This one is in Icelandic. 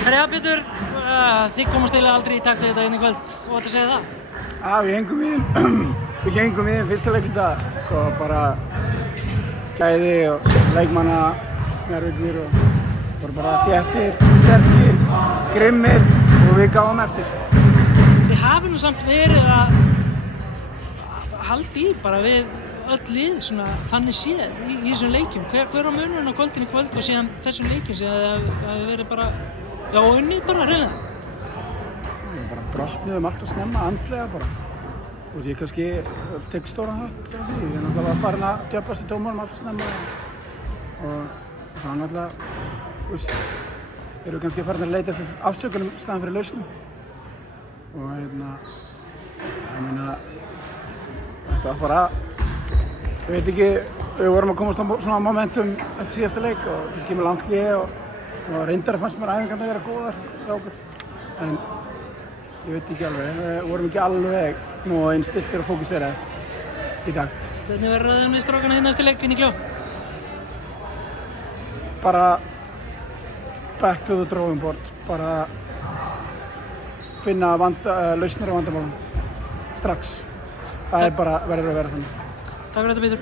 Herra Pétur, þið komast eiginlega aldrei í takt við þetta í kvöld, og þetta segja það? Ja, við hengum í fyrsta leikluta, svo bara gæði og leikmanna nærveikur og voru bara þéttir, sterkir, grimmir og við gáum eftir. Þið hafið nú samt verið að halda í bara við öll lið svona þannig séð í þessum leikjum. Hver var munurinn á kvöldinu í kvöld og síðan þessum leikjum sem það verið bara, já, unnið bara reyna? Við bara brotnuðum alltaf snemma, andlega bara. Og ég kannski tek stóran hatt fyrir því. Ég er náttúrulega farin að djöflast í dómarum alltaf snemma. Og það er náttúrulega, eru kannski farin að leita eftir afsökunum staðan fyrir lausnum. Og ég meina, þetta var bara, ég veit ekki, við vorum að komast á svona momentum eftir síðasta leik og kannski með langt hlé og reyndar fannst mér æfingarnar að vera góðar hjá okkur. En ég veit ekki alveg, við vorum ekki alveg nú eins stilltir og fókuseraðir í dag. Hvernig verður það með strákana hérna eftir leikinn í Kljó? Bara back to the drawing board, bara finna lausnir á vandamálum strax. Það er bara verður að vera þannig. Takk fyrir þetta, Pétur.